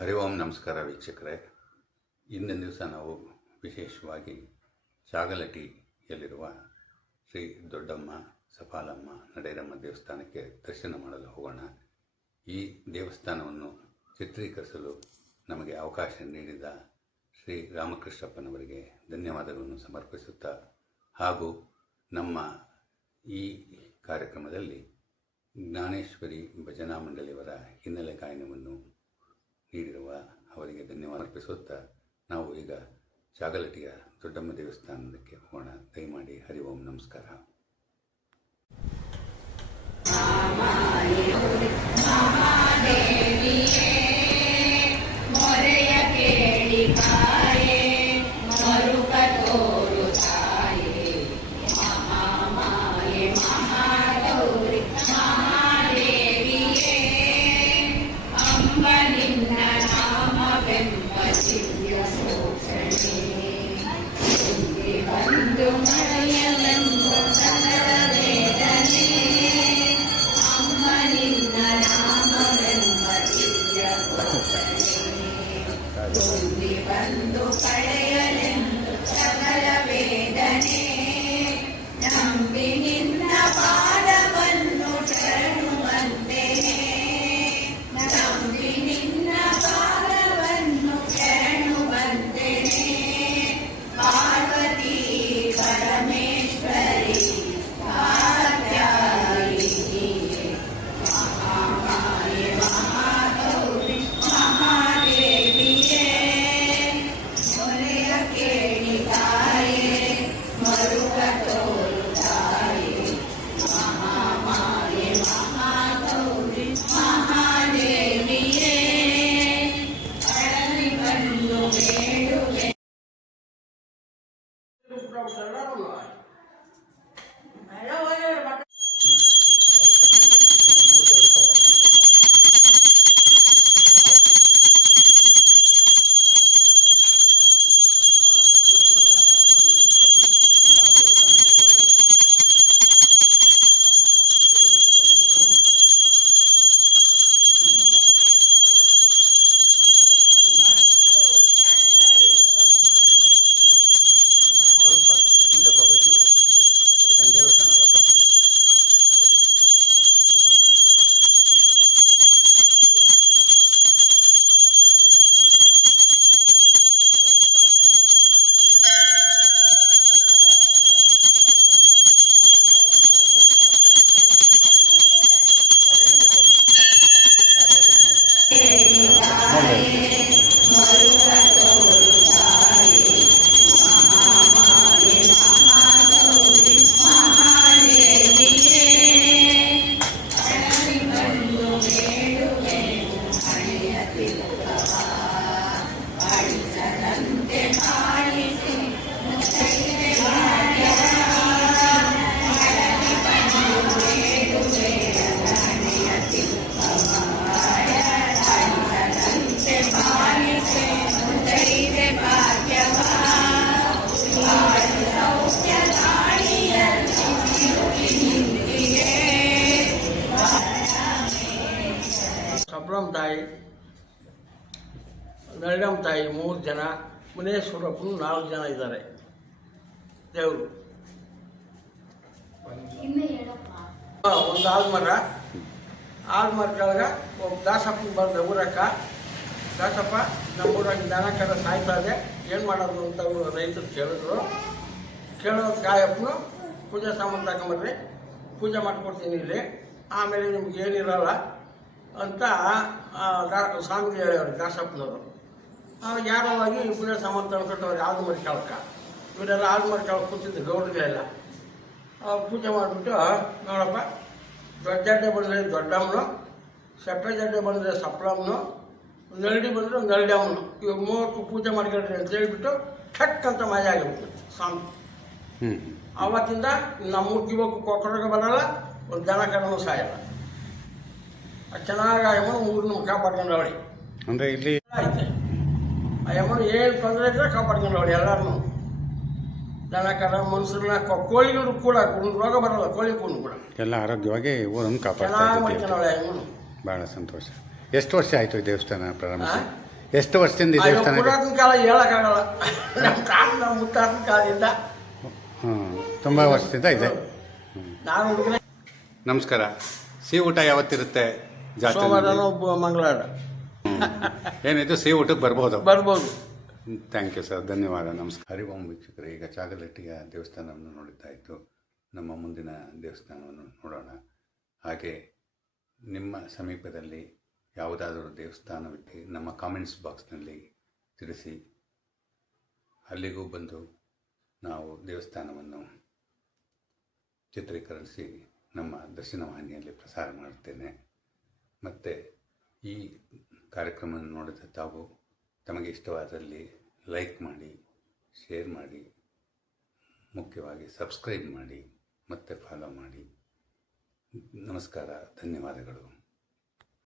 ಹರಿ ಓಂ ನಮಸ್ಕಾರ ವೀಕ್ಷಕರೇ. ಇಂದಿನ ದಿವಸ ನಾವು ವಿಶೇಷವಾಗಿ ಚಾಗಲಟಿಯಲ್ಲಿರುವ ಶ್ರೀ ದೊಡ್ಡಮ್ಮ ಸಫಾಲಮ್ಮ ನಡೆಯರಮ್ಮ ದೇವಸ್ಥಾನಕ್ಕೆ ದರ್ಶನ ಮಾಡಲು ಹೋಗೋಣ. ಈ ದೇವಸ್ಥಾನವನ್ನು ಚಿತ್ರೀಕರಿಸಲು ನಮಗೆ ಅವಕಾಶ ನೀಡಿದ ಶ್ರೀ ರಾಮಕೃಷ್ಣಪ್ಪನವರಿಗೆ ಧನ್ಯವಾದಗಳನ್ನು ಸಮರ್ಪಿಸುತ್ತಾ, ಹಾಗೂ ನಮ್ಮ ಈ ಕಾರ್ಯಕ್ರಮದಲ್ಲಿ ಜ್ಞಾನೇಶ್ವರಿ ಭಜನಾ ಮಂಡಳಿಯವರ ಹಿನ್ನೆಲೆ ಗಾಯನವನ್ನು ನೀಡಿರುವ ಅವರಿಗೆ ಧನ್ಯವಾದ ಅರ್ಪಿಸುತ್ತಾ ನಾವು ಈಗ ಚಾಗಲಟಿಯ ದೊಡ್ಡಮ್ಮ ದೇವಸ್ಥಾನಕ್ಕೆ ಹೋಗೋಣ. ದಯಮಾಡಿ ಹರಿ ಓಂ ನಮಸ್ಕಾರ. ಸ್ವಲ್ಪ ಹಿಂದಕ್ಕೆ ಹೋಗ್ಬೇಕು ನೀವು, ಯಾಕಂದ್ರೆ ದೇವಸ್ಥಾನಲ್ಲಪ್ಪ. ಸಪ್ಲಮ್ ತಾಯಿ, ನರಡಮ್ಮ ತಾಯಿ 3 ಜನ, ಮುನೇಶ್ವರಪ್ಪನು 4 ಜನ ಇದ್ದಾರೆ ದೇವರು. ಒಂದು ಆಲ್ಮರ ಕೆಳಗೆ ಒಬ್ಬ ದಾಸಪ್ಪನ ಬಂದ ಊರಕ್ಕ, ದಾಸಪ್ಪ ನಮ್ಮೂರಾಗ ದನ ಕರ ಸಾಯ್ತಾ ಇದೆ, ಏನು ಮಾಡೋದು ಅಂತ ರೈತರು ಕೇಳೋದು ಕಾಯಪ್ಪನು ಪೂಜೆ ಸಾಮಾನು ತಗೊಂಬರ್ರಿ, ಪೂಜೆ ಮಾಡಿಕೊಡ್ತೀನಿ ಇಲ್ಲಿ, ಆಮೇಲೆ ನಿಮ್ಗೆ ಏನಿರಲ್ಲ ಅಂತ ಸ್ವಾಮಿಗೆ ಹೇಳೋರು ದಾಸಪ್ಪನವರು. ಅವಾಗ ಯಾರೋ ಆಗಿ ಪೂಜೆ ಸಾಮಾನು ತಂದ್ಕೊಟ್ಟವ್ರಿಗೆ ಆಲ್ದು ಮರಿ ಕೇಳಕ್ಕ, ಇವರೆಲ್ಲ ಆಲ್ದು ಮರಿ ಕೇಳಕ್ಕೆ ಕೂತಿದ್ದು ಗೌಡ್ರಿಗೆಲ್ಲ ಪೂಜೆ ಮಾಡಿಬಿಟ್ಟು, ನೋಡಪ್ಪ ದೊಡ್ಡ ಜಡ್ಡೆ ಬಂದರೆ ದೊಡ್ಡಮ್ಮನು, ಸಪ್ಪೆ ಜಡ್ಡೆ ಬಂದರೆ ಸಪ್ಲಮ್ಮನು, ನರಡಿ ಬಂದರೆ ನರಡಮ್ಮನು, ಇವಾಗ 3 ಪೂಜೆ ಮಾಡ್ಕೊಳ್ರಿ ಅಂತ ಹೇಳಿಬಿಟ್ಟು ಠಕ್ ಅಂತ ಮಾಯ ಆಗಿಬಿಟ್ಟು ಸ್ವಾಮಿ. ಆವತ್ತಿಂದ ನಮ್ಮೂರ್ಗೆ ಇವಾಗ ಕೊಕ್ಕರಿಗೆ ಬರಲ್ಲ, ಒಂದು ದನ ಕರನೂ ಸಾಯಲ್ಲ. ಚೆನ್ನಾಗಿ ಆ ಯಮ್ಮನು ಊರನ್ನ ಕಾಪಾಡ್ಕೊಂಡು ಅವಳಿ ಅಂದರೆ ಇಲ್ಲಿ ಐತೆ. ಆ ಯಮ್ಮನು ಏನು ತೊಂದರೆ ಇದ್ರೆ ಕಾಪಾಡ್ಕೊಂಡು ಅವಳಿ ಎಲ್ಲರನ್ನೂ, ದನ ಕರ ಮನುಷ್ಯರನ್ನ ಕೋಳಿಗಳು ಕೂಡ ರೋಗ ಬರಲ್ಲ, ಕೋಳಿ ಕೂಡ ಎಲ್ಲ ಆರೋಗ್ಯವಾಗಿ ಊರನ್ನು ಕಾಪಾಡ್ತಾ ಚೆನ್ನಾಗಿ ಮಾಡ್ತಾಳೆ ಯಮ್ಮನು. ಭಾಳ ಸಂತೋಷ. ಎಷ್ಟು ವರ್ಷ ಆಯಿತು ಈ ದೇವಸ್ಥಾನ ಪ್ರಾರಂಭಿಸಿ? ಎಷ್ಟು ವರ್ಷದಿಂದ ಈ ಅಯ್ಯೋ, ದೇವಸ್ಥಾನ ಇದೆ? ಪುರಾತನ ಕಾಲ ಹೇಳಕ್ಕಾಗಲ್ಲ. ನಮ್ಮ ತಾತ ನಮ್ಮ ಮುತ್ತಾತನ ಕಾಲದಿಂದ ತುಂಬ ವರ್ಷದಿಂದ ಇದೆ. ನಾನು ಹುಡುಗನೇ. ನಮಸ್ಕಾರ. ಸಿಹಿ ಊಟ ಯಾವತ್ತಿರುತ್ತೆ ಜಾತ್ರೆ? ಸೋಮವಾರನೋ ಮಂಗಳವಾರ ಏನಿದು ಸಿಹಿ ಊಟಕ್ಕೆ ಬರ್ಬೋದು? ಬರ್ಬೋದು. ಥ್ಯಾಂಕ್ ಯು ಸರ್, ಧನ್ಯವಾದ. ನಮಸ್ಕಾರ. ಹರಿವಾಮ್ ವೀಕ್ಷಕರೇ, ಈಗ ಚಾಗಲಟ್ಟಿಯ ದೇವಸ್ಥಾನವನ್ನು ನೋಡುತ್ತಾಯಿತು. ನಮ್ಮ ಮುಂದಿನ ದೇವಸ್ಥಾನವನ್ನು ನೋಡೋಣ. ಹಾಗೆ ನಿಮ್ಮ ಸಮೀಪದಲ್ಲಿ ಯಾವುದಾದರೂ ದೇವಸ್ಥಾನವಿದ್ದರೆ ನಮ್ಮ ಕಾಮೆಂಟ್ಸ್ ಬಾಕ್ಸ್ನಲ್ಲಿ ತಿಳಿಸಿ. ಅಲ್ಲಿಗೂ ಬಂದು ನಾವು ದೇವಸ್ಥಾನವನ್ನು ಚಿತ್ರೀಕರಿಸಿ ನಮ್ಮ ದರ್ಶನ ವಾಹಿನಿಯಲ್ಲಿ ಪ್ರಸಾರ ಮಾಡುತ್ತೇನೆ. ಮತ್ತು ಈ ಕಾರ್ಯಕ್ರಮವನ್ನು ನೋಡಿದ ತಾವು ತಮಗೆ ಇಷ್ಟವಾದಲ್ಲಿ ಲೈಕ್ ಮಾಡಿ, ಶೇರ್ ಮಾಡಿ, ಮುಖ್ಯವಾಗಿ ಸಬ್ಸ್ಕ್ರೈಬ್ ಮಾಡಿ ಮತ್ತು ಫಾಲೋ ಮಾಡಿ. ನಮಸ್ಕಾರ, ಧನ್ಯವಾದಗಳು.